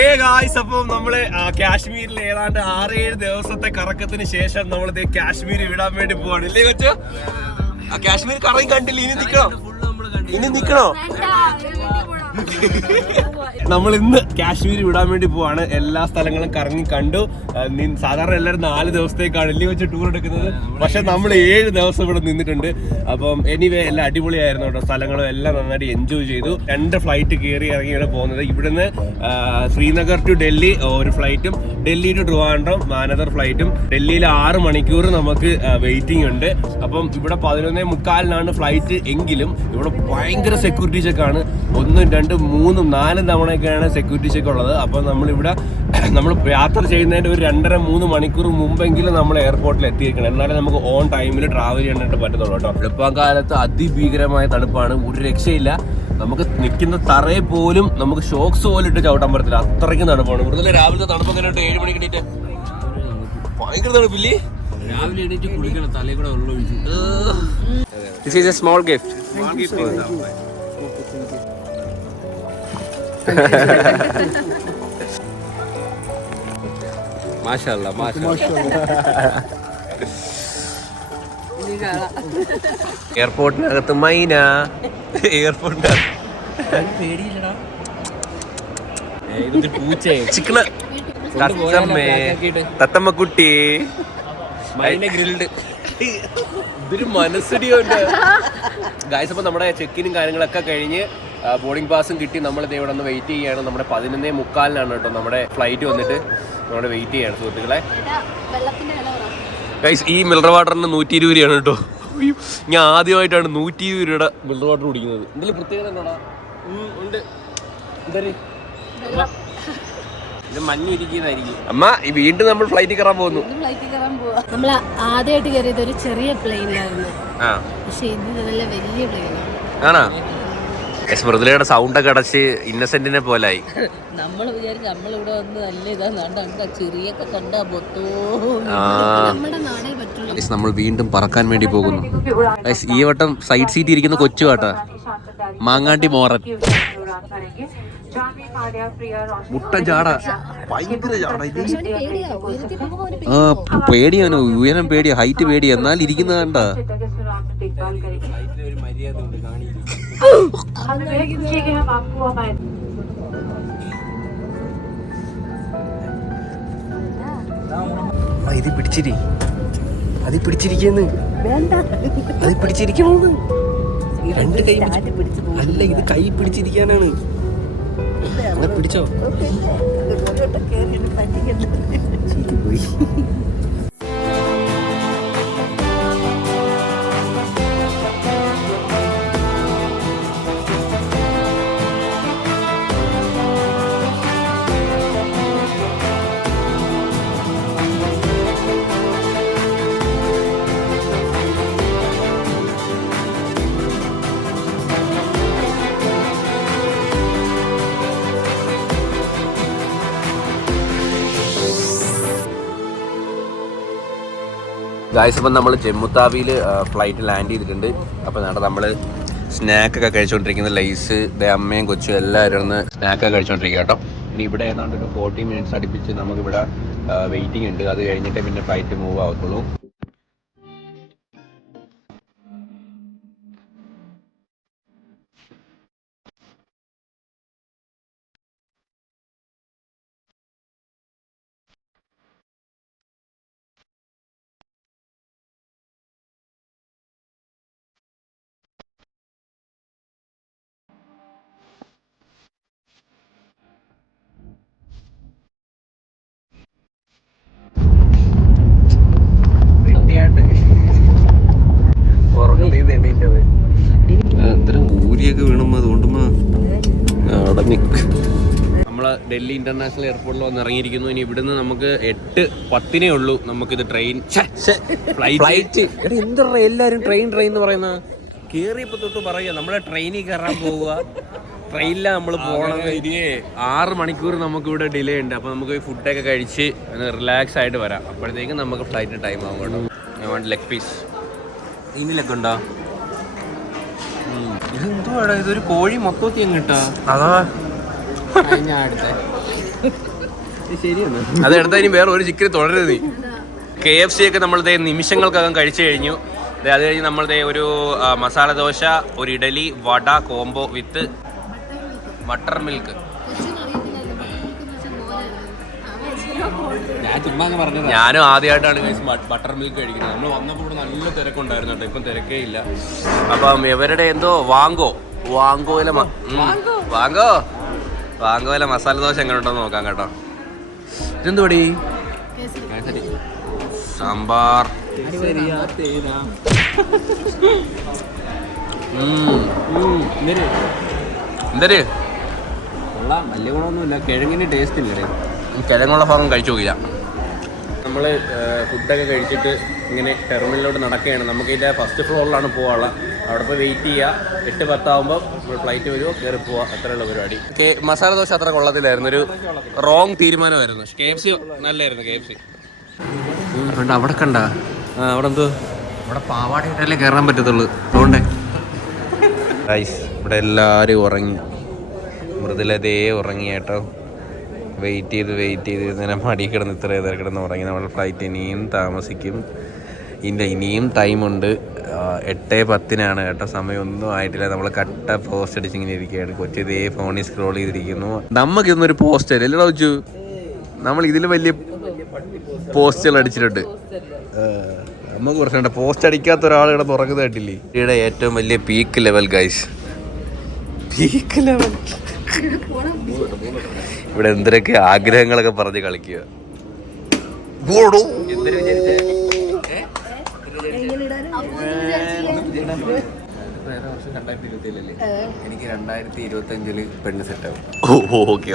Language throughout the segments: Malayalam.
ഹേ ഗായ്സ്, അപ്പം നമ്മള് കാശ്മീരിൽ ഏതാണ്ട് 6-7 ദിവസത്തെ കറക്കത്തിന് ശേഷം നമ്മളിത് കാശ്മീർ വിടാൻ വേണ്ടി പോവാണ്. ഇല്ലേ കൊച്ചോ? കാശ്മീർ കറങ്ങി കണ്ടില്ല, ഇനി നിക്കണോ? നമ്മൾ ഇന്ന് കാശ്മീർ വിടാൻ വേണ്ടി പോവാണ്. എല്ലാ സ്ഥലങ്ങളും കറങ്ങി കണ്ടു. സാധാരണ എല്ലാവരും 4 ദിവസത്തേക്കാണ് ഇല്ലേ വെച്ച് ടൂർ എടുക്കുന്നത്. പക്ഷെ നമ്മൾ 7 ദിവസം ഇവിടെ നിന്നിട്ടുണ്ട്. അപ്പം എനിവേ എല്ലാം അടിപൊളിയായിരുന്നു കേട്ടോ. സ്ഥലങ്ങളും എല്ലാം നന്നായിട്ട് എൻജോയ് ചെയ്തു. 2 ഫ്ലൈറ്റ് കയറി ഇറങ്ങി ഇവിടെ പോകുന്നത്. ഇവിടുന്ന് ശ്രീനഗർ ടു ഡൽഹി ഒരു ഫ്ലൈറ്റും ഡൽഹി ടു ട്രിവാൻഡ്രം അനദർ ഫ്ലൈറ്റും. ഡൽഹിയിൽ 6 മണിക്കൂർ നമുക്ക് വെയിറ്റിംഗ് ഉണ്ട്. അപ്പം ഇവിടെ 11:45 ഫ്ലൈറ്റ് എങ്കിലും ഇവിടെ ഭയങ്കര സെക്യൂരിറ്റി ചെക്കാണ്. 1, 2, 3, 4 തവണയൊക്കെയാണ് സെക്യൂരിറ്റി ചെക്ക് ഉള്ളത്. അപ്പം നമ്മൾ യാത്ര ചെയ്യുന്നതിൻ്റെ ഒരു 2.5-3 മണിക്കൂർ മുമ്പെങ്കിലും നമ്മൾ എയർപോർട്ടിൽ എത്തിയിരിക്കണം. എന്നാലേ നമുക്ക് ഓൺ ടൈമിൽ ട്രാവൽ ചെയ്യാനായിട്ട് പറ്റത്തുള്ളൂ കേട്ടോ. വെളുപ്പാൻ കാലത്ത് അതിഭീകരമായ തണുപ്പാണ്, ഒരു രക്ഷയില്ല. നമുക്ക് നിൽക്കുന്ന തറയെ പോലും നമുക്ക് ഷോക്സ് പോലും ഇട്ട് ചവിട്ടാൻ പറ്റത്തില്ല, അത്രയ്ക്കും തണുപ്പാണ്. ഇവിടുത്തെ രാവിലത്തെ തണുപ്പൊക്കെ 7 മണിക്ക് എണീറ്റ് ഭയങ്കര തണുപ്പില്ലേ? രാവിലെ എണീറ്റ് കുളിക്കണം, തലയിൽ കൂടെ വെള്ളം ഒഴിച്ചു. This is a small gift. മാഷാഅല്ലാ, എയർപോർട്ടിനകത്ത് മൈന, എയർപോർട്ടിന്റെ ചിക്കന് തത്തമ്മക്കുട്ടി ഗ്രിൽഡ്. ഇതൊരു മനസ്സടിയുണ്ട് ഗായ്സ്. അപ്പം നമ്മുടെ ചെക്കിനും കാര്യങ്ങളൊക്കെ കഴിഞ്ഞ് ബോർഡിംഗ് പാസും കിട്ടി. നമ്മളിത് ഇവിടെ ഒന്ന് വെയിറ്റ് ചെയ്യാണ്. നമ്മുടെ 11:45 കേട്ടോ നമ്മുടെ ഫ്ലൈറ്റ് വന്നിട്ട്. നമ്മുടെ വെയിറ്റ് ചെയ്യാണ് സുഹൃത്തുക്കളെ. ഗൈസ്, ഈ മിനറൽ വാട്ടറിന് 120 രൂപയാണ് കേട്ടോ. ഞാൻ ആദ്യമായിട്ടാണ് 120 രൂപയുടെ മിനറൽ വാട്ടർ കുടിക്കുന്നത്. എന്തെങ്കിലും പ്രത്യേകത ഉണ്ടോടാ? ഉണ്ട്. ഇത് മഞ്ഞിരിക്കുന്നതായിരിക്കും. അമ്മ വീണ്ടും നമ്മൾ ഫ്ലൈറ്റ് കയറാൻ പോകുന്നു. നമ്മൾ ആദ്യമായിട്ട് കയറിയത് ഒരു ചെറിയ പ്ലെയിനിലായിരുന്നു. പക്ഷെ ഇത് നല്ല വലിയ പ്ലെയിനാണ്. ആണോ? മൃദുലയുടെ സൗണ്ടൊക്കെ അടച്ച് ഇന്നസെന്റിനെ പോലായി. നമ്മൾ വിചാരിച്ചു നമ്മളിവിടെ വന്ന് നല്ല ഇതാ ചെറിയൊക്കെ കണ്ടാ പൊത്തോ. നമ്മൾ വീണ്ടും പറക്കാൻ വേണ്ടി പോകുന്നു. ഈ വട്ടം സൈഡ് സീറ്റ് ഇരിക്കുന്ന കൊച്ചു കാട്ടാ, മാങ്ങാണ്ടി മോറൻ. മുട്ട ചാട, ഭയങ്കര ചാട. പേടിയാണ്, ഉയരം പേടിയാ, ഹൈറ്റ് പേടിയാ. എന്നാൽ ഇരിക്കുന്ന കണ്ട ഇത് പിടിച്ചിരി, അത് പിടിച്ചിരിക്കുന്നു, അത് പിടിച്ചിരിക്കണോന്ന്. 2 കൈ അല്ല, ഇത് കൈ പിടിച്ചിരിക്കാനാണ്. പിടിച്ചോ? ഗായ്സ്, അപ്പം നമ്മൾ ജമ്മുത്താവിയിൽ ഫ്ലൈറ്റ് ലാൻഡ് ചെയ്തിട്ടുണ്ട്. അപ്പോൾ നമ്മൾ സ്നാക്കൊക്കെ കഴിച്ചുകൊണ്ടിരിക്കുന്നത്. ലൈസ്, അമ്മയും കൊച്ചും എല്ലാവരും ഒന്ന് സ്നാക്കൊക്കെ കഴിച്ചുകൊണ്ടിരിക്കുക കേട്ടോ. ഇനി ഇവിടെ ഏതാണ്ട് ഒരു 40 മിനിറ്റ്സ് അടുപ്പിച്ച് നമുക്കിവിടെ വെയിറ്റിംഗ് ഉണ്ട്. അത് കഴിഞ്ഞിട്ടേ പിന്നെ ഫ്ലൈറ്റ് മൂവ് ആവത്തുള്ളൂ. ഊരിയൊക്കെ വീണുമ്പോ അതുകൊണ്ടുമ്പോ നമ്മള് ഡൽഹി ഇന്റർനാഷണൽ എയർപോർട്ടിൽ വന്ന് ഇറങ്ങിയിരിക്കുന്നു. ഇനി ഇവിടുന്ന് നമുക്ക് 8:10 ഉള്ളൂ നമുക്കിത് ട്രെയിൻ ഫ്ലൈറ്റ്. എന്താ എല്ലാരും ട്രെയിൻ എന്ന് പറയുന്ന കേറിയപ്പോ തൊട്ട് പറയാ നമ്മളെ ട്രെയിനിൽ കയറാൻ പോവുക. ട്രെയിനിലാണ് നമ്മൾ പോകണം. ഇനി 6 മണിക്കൂർ നമുക്ക് ഇവിടെ ഡിലേ ഉണ്ട്. അപ്പോൾ നമുക്ക് ഫുഡൊക്കെ കഴിച്ച് റിലാക്സ് ആയിട്ട് വരാം. അപ്പോഴത്തേക്കും നമുക്ക് ഫ്ലൈറ്റിന് ടൈം ആകും കേട്ടോ. ഞാൻ വേണ്ട ലെഗ് പീസ് ഇതിലൊക്കെ ഉണ്ടോ? ഇതെന്തുവാടാ, ഇതൊരു കോഴി മൊത്തത്തിൽ അങ്ങ് കിട്ടാ. അതാ ഞാൻ അടുത്ത അത് എടുത്താൽ ഇനി വേറെ ഒരു ചിക്കൻ തുടരുത് നീ. KFC ഒക്കെ നമ്മളിതേ നിമിഷങ്ങൾക്കകം കഴിച്ചു കഴിഞ്ഞു. അത് കഴിഞ്ഞ് നമ്മളിതേ ഒരു മസാല ദോശ, ഒരു ഇഡലി, വട കോംബോ വിത്ത് ബട്ടർ മിൽക്ക്. ഞാനും ആദ്യമായിട്ടാണ് ബട്ടർ മിൽക്ക് കഴിക്കുന്നത്. നമ്മൾ വന്നപ്പോൾ ഇവിടെ നല്ല തിരക്കുണ്ടായിരുന്നു കേട്ടോ, ഇപ്പം തിരക്കേ ഇല്ല. അപ്പം ഇവരുടെ എന്തോ വാങ്കോയിലെ മസാല ദോശ എങ്ങനെ ഉണ്ടോന്ന് നോക്കാം കേട്ടോ. ഇതെന്തുപടി? സാമ്പാർ. എന്തര് വലിയ ഗുണമൊന്നുമില്ല, കിഴങ്ങിന് ടേസ്റ്റ് ഇല്ലേ? കിഴങ്ങുള്ള ഭാഗം കഴിച്ചു നോക്കില്ല. നമ്മൾ ഫുഡൊക്കെ കഴിച്ചിട്ട് ഇങ്ങനെ ടെർമിനലിലോട്ട് നടക്കുകയാണ്. നമുക്കിതിൻ്റെ ഫസ്റ്റ് ഫ്ലോറിലാണ് പോകാനുള്ളത്. അവിടെ പോയി വെയിറ്റ് ചെയ്യുക. 8:10 ആകുമ്പോൾ ഫ്ലൈറ്റ് വരുമോ, കയറി പോവുക, അത്രയുള്ള പരിപാടി. മസാല ദോശ അത്ര കൊള്ളത്തില്ലായിരുന്നു, ഒരു റോങ് തീരുമാനമായിരുന്നു. KFC നല്ലായിരുന്നു. KFC അവിടെ കണ്ട അവിടെ എന്തോ അവിടെ പാവാടയിട്ടല്ലേ കയറാൻ പറ്റത്തുള്ളൂ. അതുകൊണ്ടേ ഇവിടെ എല്ലാവരും ഉറങ്ങി. മൃദുലതേ ഉറങ്ങി കേട്ടോ. വെയിറ്റ് ചെയ്ത് ഇങ്ങനെ മടി കിടന്ന് ഇത്രയും നേരം കിടന്ന് ഉറങ്ങി. നമ്മുടെ ഫ്ലൈറ്റ് ഇനിയും താമസിക്കും. ഇനിയും ടൈമുണ്ട്. 8:10 കേട്ടോ. സമയമൊന്നും ആയിട്ടില്ല. നമ്മൾ കട്ട പോസ്റ്റ് അടിച്ചിങ്ങനെ ഇരിക്കുകയാണ്. കൊച്ചു ഇതേ ഫോണിൽ സ്ക്രോൾ ചെയ്തിരിക്കുന്നു. നമുക്കിതൊന്നൊരു പോസ്റ്റ് അല്ലേ അല്ലേ ചോദിച്ചു? നമ്മൾ ഇതിൽ വലിയ പോസ്റ്റുകൾ അടിച്ചിട്ടുണ്ട്. നമുക്ക് കുറച്ചുണ്ട്. പോസ്റ്റ് അടിക്കാത്ത ഒരാൾ ഇവിടെ തുറക്കുന്നത് കേട്ടില്ലേ? ഇവിടെ ഏറ്റവും വലിയ peak level guys, peak level. ഇവിടെ എന്തൊക്കെ ആഗ്രഹങ്ങളൊക്കെ പറഞ്ഞ് കളിക്കുക. എനിക്ക് 2025 പെണ്ണ് സെറ്റാവും. ഓക്കെ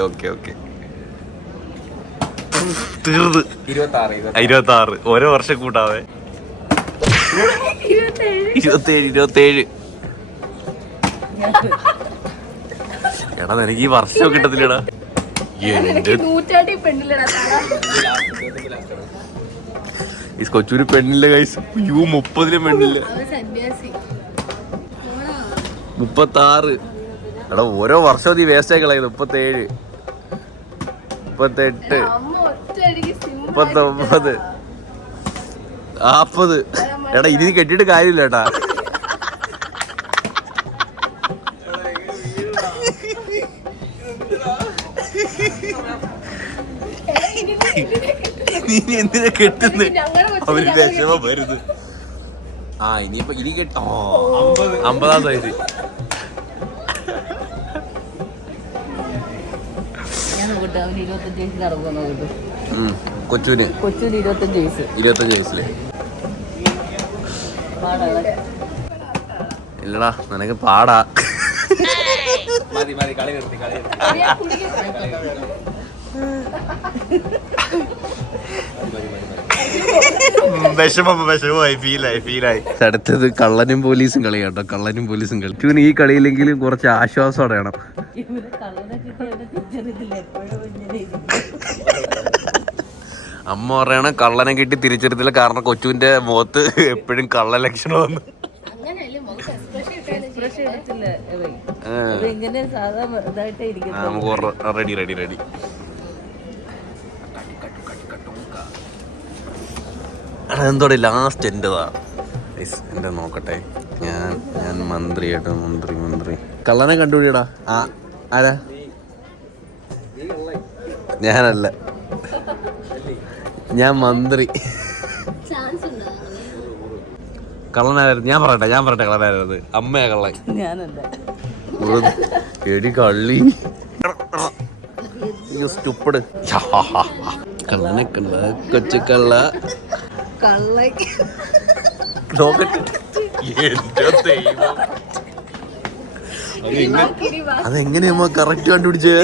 തീർന്ന് 26 ഓരോ വർഷം കൂട്ടാവേ. 27 എടാ എനിക്ക് ഈ വർഷം കിട്ടത്തില്ലടാ. ഈ കൊച്ചൂര് പെണ്ണില്ല കൈസ്. 30 പെണ്ണില്ല. 36. എടാ ഓരോ വർഷവും നീ വേസ്റ്റ് ആയി കളയുന്നു. 37, 38, 39, 40. എടാ ഇനി കെട്ടിയിട്ട് കാര്യമില്ല ഏട്ടാ. നീ എന്തിനാ കെട്ടുന്നത്? അവര് വിഷമം വരുന്നത്. ഇനിയിപ്പോ ഇനി കെട്ടോ 50-ാം വയസ്സ്. കൊച്ചൂന് 25 വയസ്സില്. ഇല്ലടാ നിനക്ക് പാടാ. വിഷമമായി ഫീലായി. അടുത്തത് കള്ളനും പോലീസും കളി കേട്ടോ. കള്ളനും പോലീസും കളി. ഇവന് ഈ കളിയിലെങ്കിലും കുറച്ച് ആശ്വാസത്തോടെ വേണം. അമ്മ പറയണ കള്ളനെ കിട്ടി തിരിച്ചെടുത്തില്ല, കാരണം കൊച്ചുവിന്റെ മുഖത്ത് എപ്പോഴും കള്ള ലക്ഷണം വന്നു. നമുക്ക് റെഡി. എന്തോടെ ലാസ്റ്റ് എന്റേതാ. എന്റെ നോക്കട്ടെ. ഞാൻ മന്ത്രി കേട്ടോ. മന്ത്രി കള്ളനെ കണ്ടുപിടിയടാ. ആരാ? ഞാനല്ല, ഞാൻ മന്ത്രി. കള്ളനായിരുന്നു. ഞാൻ പറയട്ടെ കള്ളനായിരുന്നത്. അമ്മയാ കള്ളൻ. എടി കള്ളി സ്റ്റുപ്പിഡ്. കള്ളനെ കണ്ട കൊച്ചു കള്ള. നോക്കട്ടെ. അതെങ്ങനെയാ കറക്റ്റ് കണ്ടുപിടിച്ചേ?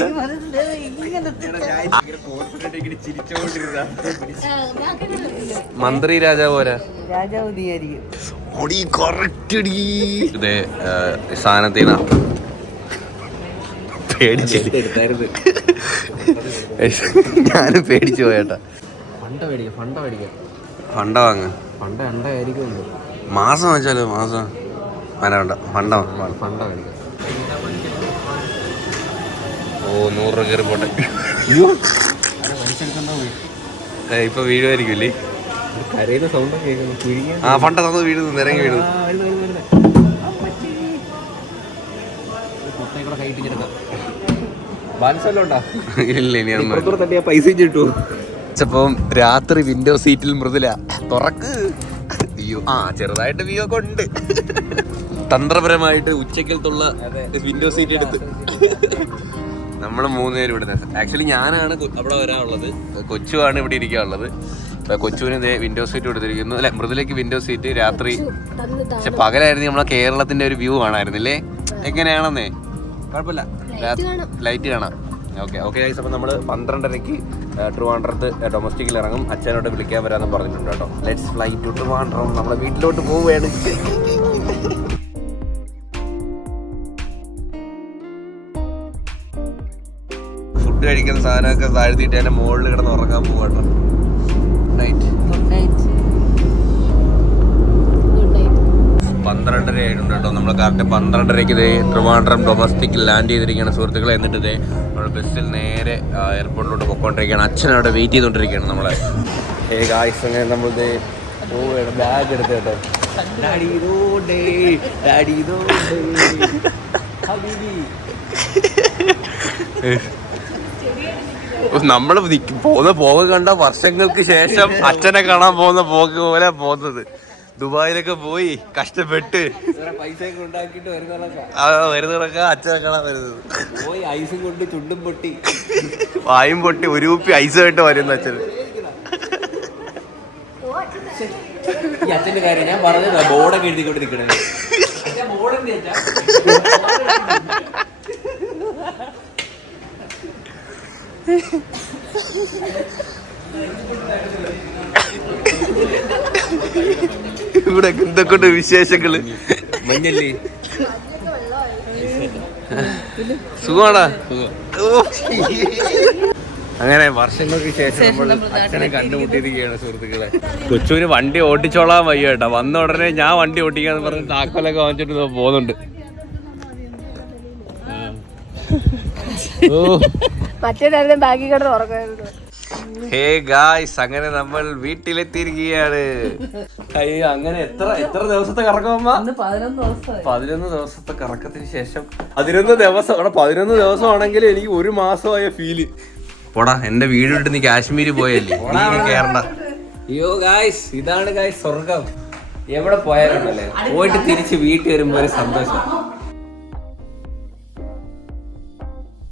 മന്ത്രി രാജാവ് പോരാ, ഇതേ സാധനത്തിനാ പേടിച്ചില്ല. ഞാനും പേടിച്ചു പോയേട്ടാ. ഫണ്ട വാങ്ങ. മാസം വെച്ചാലോ? മാസം വേണ്ട. ഫണ്ട മേടിക്കാം. ഓ 100 രൂപ കയറി പോട്ടെ. ഇപ്പൊ വീഴുമായിരിക്കും. കരയുന്ന സൗണ്ട് കേൾക്കുന്നു. ആ പണ്ട തന്നു വീഴുന്നു, ഇറങ്ങി വീഴുന്നു. ഇല്ല ഇനി ഒന്നും പൈസ കിട്ടൂ. അപ്പം രാത്രി വിൻഡോ സീറ്റിൽ മൃദുല തുറക്ക്. വ്യൂ ചെറുതായിട്ട് വ്യൂ ഒക്കെ ഉണ്ട്. തന്ത്രപരമായിട്ട് ഉച്ചക്കലത്തുള്ള വിൻഡോ സീറ്റ് എടുത്ത് നമ്മൾ 3 പേരും ഇവിടെ. ആക്ച്വലി ഞാനാണ് അവിടെ വരാനുള്ളത്, കൊച്ചുവാണ് ഇവിടെ ഇരിക്കാനുള്ളത്. കൊച്ചുവിന് ഇതേ വിൻഡോ സീറ്റ് കൊടുത്തിരിക്കുന്നു. അല്ലെ, മൃദുലയ്ക്ക് വിൻഡോ സീറ്റ് രാത്രി. പക്ഷെ പകലായിരുന്നു നമ്മളെ കേരളത്തിന്റെ ഒരു വ്യൂ കാണായിരുന്നില്ലേ? എങ്ങനെയാണെന്നേ കുഴപ്പമില്ല, ലൈറ്റ് കാണാം. Okay guys. അപ്പം നമ്മൾ 12:30 ട്രിവാൻഡ്രത്ത് ഡൊമസ്റ്റിക്കിൽ ഇറങ്ങും. അച്ഛനോട് വിളിക്കാൻ വരാമെന്ന് പറഞ്ഞിട്ടുണ്ട് കേട്ടോ. Let's fly to Trivandrum. നമ്മളെ വീട്ടിലോട്ട് പോവുകയാണ്. ഫുഡ് കഴിക്കുന്ന സാധനമൊക്കെ താഴ്ത്തിയിട്ട് എൻ്റെ മുകളിൽ കിടന്ന് ഉറങ്ങാൻ പോവാട്ടോ. നൈറ്റ് 12:30 ആയിട്ടുണ്ട് കേട്ടോ. നമ്മൾ കറക്റ്റ് 12:30 ഇതേ ട്രിവാൻഡ്രം ഡൊമസ്റ്റിക്കിൽ ലാൻഡ് ചെയ്തിരിക്കുകയാണ് സുഹൃത്തുക്കളെ. എന്നിട്ട് ഇതേ നമ്മൾ ബസ്സിൽ നേരെ എയർപോർട്ടിലോട്ട് പൊയ്ക്കൊണ്ടിരിക്കുകയാണ്. അച്ഛനവിടെ വെയിറ്റ് ചെയ്തുകൊണ്ടിരിക്കുകയാണ് നമ്മളെ. ഗായ്സ് അങ്ങനെ നമ്മളിത് പോവുകയാണ്. ബാഗ് എടുത്ത് കേട്ടോ. നമ്മൾ പോകുന്ന പോക്ക് കണ്ട വർഷങ്ങൾക്ക് ശേഷം അച്ഛനെ കാണാൻ പോകുന്ന പോക്ക് പോലെ പോകുന്നത്. ദുബായിലൊക്കെ പോയി കഷ്ടപ്പെട്ട് പൈസയൊക്കെ ഉണ്ടാക്കിയിട്ട് വരുന്നതൊക്കെ അച്ഛനെ കാണാൻ വരുന്നത്. പോയി ഐസും കൊണ്ട് ചുണ്ടും പൊട്ടി വായും പൊട്ടി ഒരു കുപ്പി ഐസായിട്ട് വരുന്ന അച്ഛന്. ഈ അച്ഛന്റെ കാര്യം ഞാൻ പറഞ്ഞത് ബോർഡൊക്കെ എഴുതിക്കൊണ്ട് നിൽക്കണേ. ഇവിടെ എന്തൊക്കെ വിശേഷങ്ങള്. മഞ്ഞല്ലേ സുഖമാണാ? അങ്ങനെ വർഷങ്ങൾക്ക് ശേഷം നമ്മൾ അച്ഛനെ കണ്ടുമുട്ടിയിരിക്കുകയാണ് സുഹൃത്തുക്കളെ. കൊച്ചുവിന് വണ്ടി ഓടിച്ചോളാൻ വയ്യ കേട്ടോ. വന്ന ഉടനെ ഞാൻ വണ്ടി ഓടിക്കാന്ന് പറഞ്ഞ് താക്കോലൊക്കെ വാങ്ങിച്ചിട്ട് പോകുന്നുണ്ട്. ഹേ ഗായ്സ്, അങ്ങനെ നമ്മൾ വീട്ടിലെത്തിയിരിക്കുകയാണ്. അയ്യോ, അങ്ങനെ എത്ര ദിവസത്തെ കറക്കമ്മ? 11 ദിവസത്തെ കറക്കത്തിന് ശേഷം 11 ദിവസം. അവിടെ 11 ദിവസം ആണെങ്കിൽ എനിക്ക് 1 മാസമായ ഫീല്. പോടാ, എന്റെ വീട് വിട്ട് നീ കാശ്മീര് പോയല്ലേ, കേറണ്ട. അയ്യോ ഗായ്സ്, ഇതാണ് ഗായ്സ് സ്വർഗം. എവിടെ പോയാലുണ്ടല്ലേ പോയിട്ട് തിരിച്ച് വീട്ടിൽ വരുമ്പോ ഒരു സന്തോഷം.